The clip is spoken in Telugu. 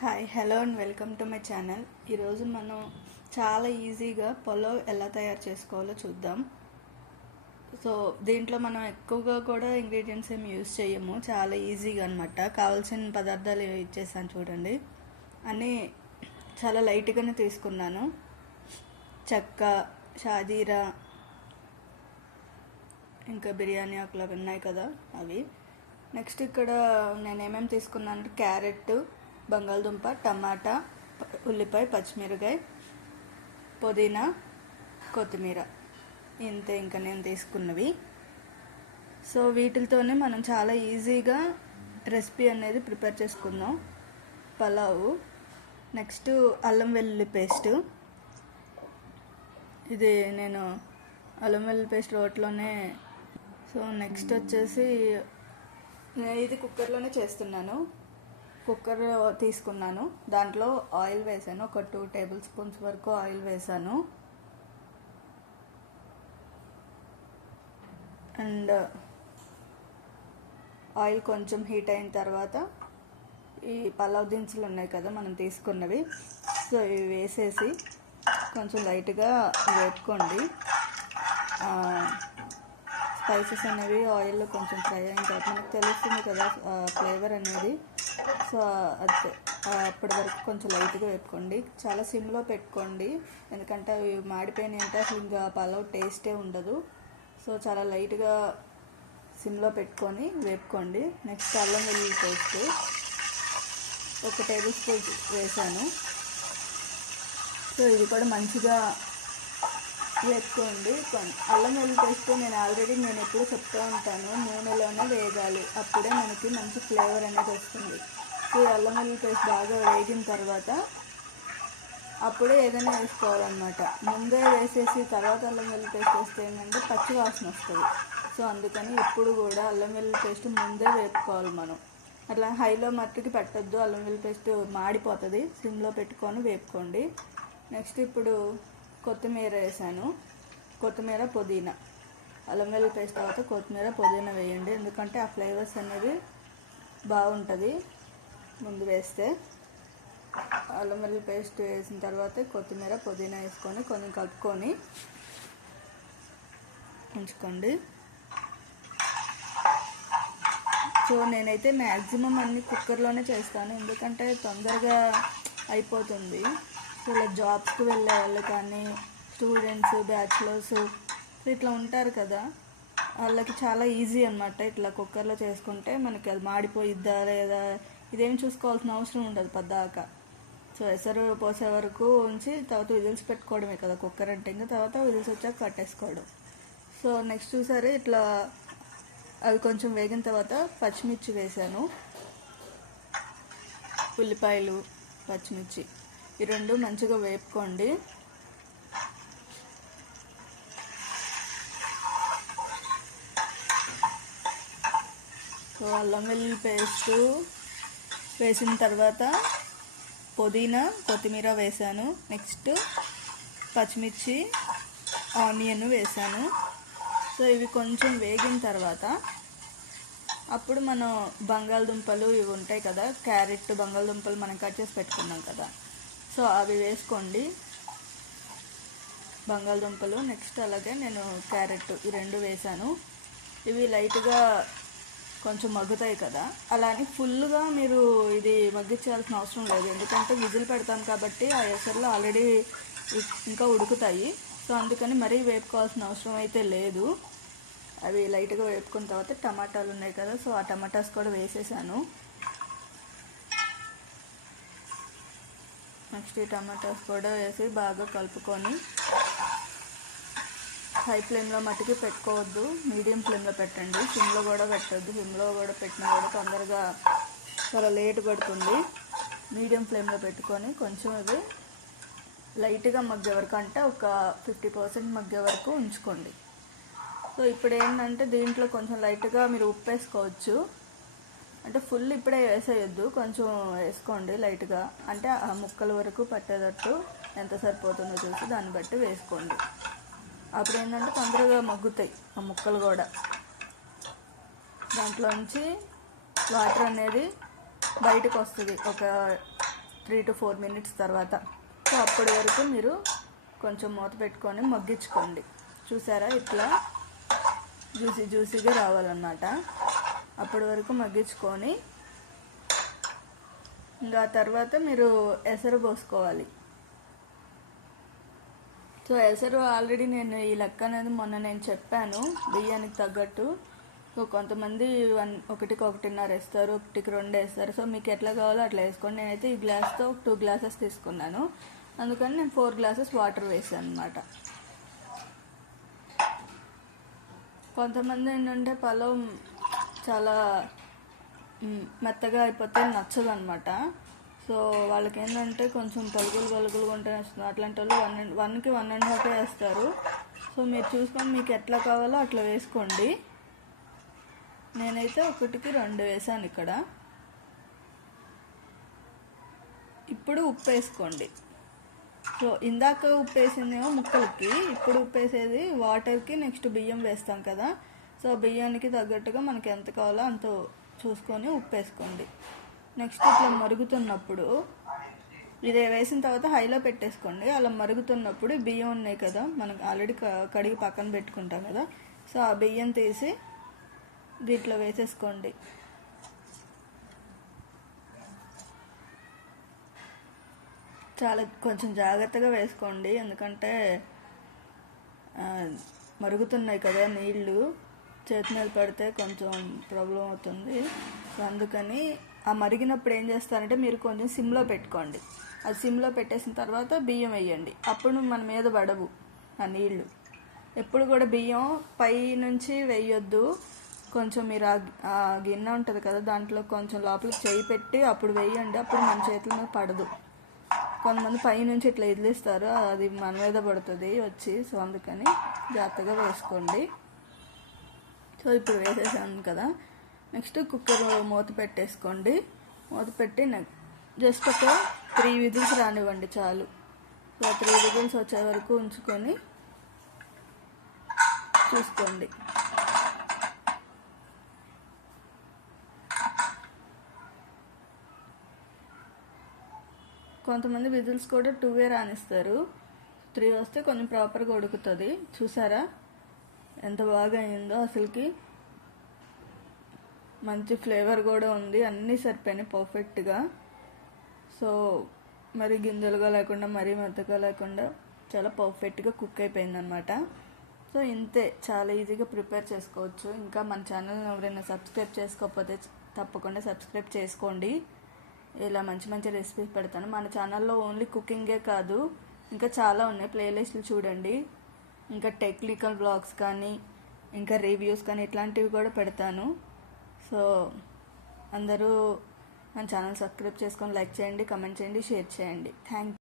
Hi hello and welcome to my channel. ఈరోజు మనం చాలా ఈజీగా పులావ్ ఎలా తయారు చేసుకోవాలో చూద్దాం. సో దీంట్లో మనం ఎక్కువగా కూడా ఇంగ్రీడియంట్స్ ఏమి యూజ్ చేయము, చాలా ఈజీగా అనమాట. కావాల్సిన పదార్థాలు ఇచ్చేసాను చూడండి. అన్నీ చాలా లైట్గానే తీసుకున్నాను. చెక్క, షాజీరా, ఇంకా బిర్యానీ ఆకులు అవి ఉన్నాయి కదా అవి. నెక్స్ట్ ఇక్కడ నేను ఏమేమి తీసుకున్నాను, క్యారెట్, బంగాళదుంప, టమాటా, ఉల్లిపాయ, పచ్చిమిరకాయ, పుదీనా, కొత్తిమీర, ఇంతే ఇంకా నేను తీసుకున్నవి. సో వీటితోనే మనం చాలా ఈజీగా రెసిపీ అనేది ప్రిపేర్ చేసుకుందాం, పలావు. నెక్స్ట్ అల్లం వెల్లుల్లి పేస్ట్. ఇది నేను అల్లం వెల్లుల్లి పేస్ట్ రోట్లోనే. సో నెక్స్ట్ వచ్చేసి ఇది కుక్కర్లోనే చేస్తున్నాను. కుక్కర్ తీసుకున్నాను, దాంట్లో ఆయిల్ వేసాను, ఒక 2 టేబుల్ స్పూన్స్ వరకు ఆయిల్ వేసాను. అండ్ ఆయిల్ కొంచెం హీట్ అయిన తర్వాత ఈ పలావ్ దినుసులు ఉన్నాయి కదా మనం తీసుకున్నవి, సో ఇవి వేసేసి కొంచెం లైట్గా వేపుకోండి. స్పైసెస్ అనేవి ఆయిల్లో కొంచెం ఫ్రై అయిన తర్వాత మనకు తెలుస్తుంది కదా ఫ్లేవర్ అనేది. సో అది అప్పటి వరకు కొంచెం లైట్గా వేపుకోండి, చాలా సిమ్లో పెట్టుకోండి, ఎందుకంటే అవి మాడిపోయినాయి అంటే అసలు ఇంకా పలావ్ టేస్టే ఉండదు. సో చాలా లైట్గా సిమ్లో పెట్టుకొని వేపుకోండి. నెక్స్ట్ అల్లం వెల్లుల్లి పేస్ట్ 1 టేబుల్ స్పూన్ వేసాను. సో ఇది కూడా మంచిగా వేపుకోండి. అల్లం వెల్లుల్లి పేస్ట్ నేను ఎప్పుడు చెప్తూ ఉంటాను, నూనెలోనే వేగాలి, అప్పుడే మనకి మంచి ఫ్లేవర్ అనేది వస్తుంది. ఈ అల్లం వెల్లుల్లి పేస్ట్ బాగా వేగిన తర్వాత అప్పుడే ఏదైనా వేసుకోవాలన్నమాట. ముందే వేసేసి తర్వాత అల్లం వెల్లుల్లి పేస్ట్ వేస్తే ఏంటంటే పచ్చి వాసన వస్తుంది. సో అందుకని ఎప్పుడు కూడా అల్లం వెల్లుల్లి పేస్ట్ ముందే వేపుకోవాలి మనం. అట్లా హైలో మట్టుకి పెట్టద్దు, అల్లం వెల్లుల్లి పేస్ట్ మాడిపోతుంది. సిమ్లో పెట్టుకొని వేపుకోండి. నెక్స్ట్ ఇప్పుడు కొత్తిమీర వేసాను, కొత్తిమీర, పుదీనా. అల్లం వెల్లుల్లి పేస్ట్ తర్వాత కొత్తిమీర, పుదీనా వేయండి, ఎందుకంటే ఆ ఫ్లేవర్స్ అనేది బాగుంటుంది ముందు వేస్తే. అల్లం వెల్లుల్లి పేస్ట్ వేసిన తర్వాత కొత్తిమీర, పుదీనా వేసుకొని కొంచెం కలుపుకొని ఉంచుకోండి. సో నేనైతే మ్యాక్సిమం అన్ని కుక్కర్లోనే చేస్తాను, ఎందుకంటే తొందరగా అయిపోతుంది. సో ఇలా జాబ్స్కి వెళ్ళే వాళ్ళు కానీ, స్టూడెంట్స్, బ్యాచులర్స్ ఇట్లా ఉంటారు కదా, వాళ్ళకి చాలా ఈజీ అనమాట. ఇట్లా కుక్కర్లో చేసుకుంటే మనకి అది మాడిపోయిద్దా లేదా ఇదేం చూసుకోవాల్సిన అవసరం ఉండదు పద్దాక. సో ఎసరు పోసే వరకు ఉంచి తర్వాత విజిల్స్ పెట్టుకోవడమే కదా కుక్కర్ అంటే, ఇంకా తర్వాత విజిల్స్ వచ్చాక కట్టేసుకోవడం. సో నెక్స్ట్ చూసారు, ఇట్లా అవి కొంచెం వేగిన తర్వాత పచ్చిమిర్చి వేసాను, ఉల్లిపాయలు, పచ్చిమిర్చి ఈ రెండు మంచిగా వేపుకోండి. సో అల్లం వెల్లుల్లి పేస్ట్ వేసిన తర్వాత పుదీనా, కొత్తిమీర వేసాను. నెక్స్ట్ పచ్చిమిర్చి, ఆనియన్ వేసాను. సో ఇవి కొంచెం వేగిన తర్వాత అప్పుడు మనం బంగాళదుంపలు ఇవి ఉంటాయి కదా, క్యారెట్, బంగాళదుంపలు మనం కట్ చేసి పెట్టుకున్నాం కదా, సో అవి వేసుకోండి, బంగాళదుంపలు. నెక్స్ట్ అలాగే నేను క్యారెట్ ఈ రెండు వేసాను. ఇవి లైట్గా కొంచెం మగ్గుతాయి కదా, అలా అని ఫుల్గా మీరు ఇది మగ్గించాల్సిన అవసరం లేదు, ఎందుకంటే విజిల్ పెడతాను కాబట్టి ఆ ఎసర్లో ఆల్రెడీ ఇంకా ఉడుకుతాయి. సో అందుకని మరీ వేపుకోవాల్సిన అవసరం అయితే లేదు. అవి లైట్గా వేపుకున్న తర్వాత టమాటాలు ఉన్నాయి కదా, సో ఆ టమాటాస్ కూడా వేసేసాను. నెక్స్ట్ ఈ టమాటాస్ కూడా వేసి బాగా కలుపుకొని, హై ఫ్లేమ్లో మట్టుకి పెట్టుకోవద్దు, మీడియం ఫ్లేమ్లో పెట్టండి, సిమ్లో కూడా పెట్టద్దు. సిమ్లో కూడా పెట్టినా కూడా తొందరగా చాలా లేట్ పడుతుంది. మీడియం ఫ్లేమ్లో పెట్టుకొని కొంచెం ఇవి లైట్గా మగ్గే వరకు, అంటే ఒక 50% మగ్గే వరకు ఉంచుకోండి. సో ఇప్పుడు ఏంటంటే దీంట్లో కొంచెం లైట్గా మీరు ఉప్పు వేసుకోవచ్చు, అంటే ఫుల్ ఇప్పుడే వేసేయొద్దు, కొంచెం వేసుకోండి లైట్గా, అంటే ఆ ముక్కల వరకు పట్టేటట్టు ఎంత సరిపోతుందో చూసి దాన్ని బట్టి వేసుకోండి. అప్పుడు ఏంటంటే తొందరగా మగ్గుతాయి ఆ ముక్కలు కూడా. దాంట్లోంచి వాటర్ అనేది బయటకు వస్తుంది, ఒక 3 to 4 minutes తర్వాత. సో అప్పటి వరకు మీరు కొంచెం మూత పెట్టుకొని మగ్గించుకోండి. చూసారా, ఇట్లా జ్యూసీగా రావాలన్నమాట. అప్పటి వరకు మగ్గించుకొని ఇంకా తర్వాత మీరు ఎసరు పోసుకోవాలి. సో ఎసరు ఆల్రెడీ నేను ఈ లెక్క అనేది మొన్న నేను చెప్పాను, బియ్యానికి తగ్గట్టు. సో కొంతమంది 1:1.5 వేస్తారు, 1:2 వేస్తారు. సో మీకు ఎట్లా కావాలో అట్లా వేసుకోండి. నేనైతే ఈ గ్లాస్తో 2 glasses తీసుకున్నాను, అందుకని నేను 4 glasses వాటర్ వేసాను అనమాట. కొంతమంది ఏంటంటే పలావ్ చాలా మెత్తగా అయిపోతే నచ్చదు అనమాట. సో వాళ్ళకి ఏంటంటే కొంచెం పలుకులు ఉంటే వస్తుంది. అట్లాంటి వాళ్ళు 1కి 1.5 వేస్తారు. సో మీరు చూసుకొని మీకు ఎట్లా కావాలో అట్లా వేసుకోండి. నేనైతే 1కి 2 వేసాను ఇక్కడ. ఇప్పుడు ఉప్పు వేసుకోండి. సో ఇందాక ఉప్పు వేసిందేమో ముక్కలకి, ఇప్పుడు ఉప్పు వేసేది వాటర్కి, నెక్స్ట్ బియ్యం వేస్తాం కదా. సో బియ్యానికి తగ్గట్టుగా మనకి ఎంత కావాలో అంత చూసుకొని ఉప్పు వేసుకోండి. నెక్స్ట్ ఇట్లా మరుగుతున్నప్పుడు ఇది వేసిన తర్వాత హైలో పెట్టేసుకోండి. అలా మరుగుతున్నప్పుడు బియ్యం ఉన్నాయి కదా, మనకు ఆల్రెడీ కడిగి పక్కన పెట్టుకుంటాం కదా. సో ఆ బియ్యం తీసి దీంట్లో వేసేసుకోండి. చాలా కొంచెం జాగ్రత్తగా వేసుకోండి, ఎందుకంటే మరుగుతున్నాయి కదా నీళ్ళు, చేతి మీద పడితే కొంచెం ప్రాబ్లం అవుతుంది. సో అందుకని ఆ మరిగినప్పుడు ఏం చేస్తారంటే మీరు కొంచెం సిమ్లో పెట్టుకోండి. అది సిమ్లో పెట్టేసిన తర్వాత బియ్యం వేయండి. అప్పుడు మన మీద పడవు ఆ నీళ్ళు. ఎప్పుడు కూడా బియ్యం పై నుంచి వేయొద్దు. కొంచెం మీరు ఆ గిన్నె ఉంటుంది కదా, దాంట్లో కొంచెం లోపలికి చేయి పెట్టి అప్పుడు వేయండి. అప్పుడు మన చేతుల మీద పడదు. కొంతమంది పై నుంచి ఇట్లా వదిలేస్తారు, అది మన మీద పడుతుంది వచ్చి. సో అందుకని జాగ్రత్తగా వేసుకోండి. సో ఇప్పుడు వేసేసాను కదా. నెక్స్ట్ కుక్కర్ మూత పెట్టేసుకోండి. మూత పెట్టి జస్ట్ ఒక 3 విజిల్స్ రానివ్వండి చాలు. సో 3 విజిల్స్ వచ్చే వరకు ఉంచుకొని చూసుకోండి. కొంతమంది విజిల్స్ కూడా 2 రానిస్తారు. 3 వస్తే కొంచెం ప్రాపర్గా ఉడుకుతుంది. చూసారా ఎంత బాగా అయిందో, అసలుకి మంచి ఫ్లేవర్ కూడా ఉంది. అన్నీ సరిపోయినాయి పర్ఫెక్ట్గా. సో మరి గింజలుగా లేకుండా మరీ మెత్తగా లేకుండా చాలా పర్ఫెక్ట్గా కుక్ అయిపోయింది అనమాట. సో ఇంతే, చాలా ఈజీగా ప్రిపేర్ చేసుకోవచ్చు. ఇంకా మన ఛానల్ని ఎవరైనా సబ్స్క్రైబ్ చేసుకోకపోతే తప్పకుండా సబ్స్క్రైబ్ చేసుకోండి. ఇలా మంచి రెసిపీస్ పెడతాను. మన ఛానల్లో ఓన్లీ కుకింగే కాదు, ఇంకా చాలా ఉన్నాయి. ప్లేలిస్టులు చూడండి. ఇంకా టెక్నికల్ బ్లాగ్స్ కానీ, ఇంకా రివ్యూస్ కానీ ఇట్లాంటివి కూడా పెడతాను. సో అందరూ మన ఛానల్ సబ్స్క్రైబ్ చేసుకొని లైక్ చేయండి, కమెంట్ చేయండి, షేర్ చేయండి. Thank you.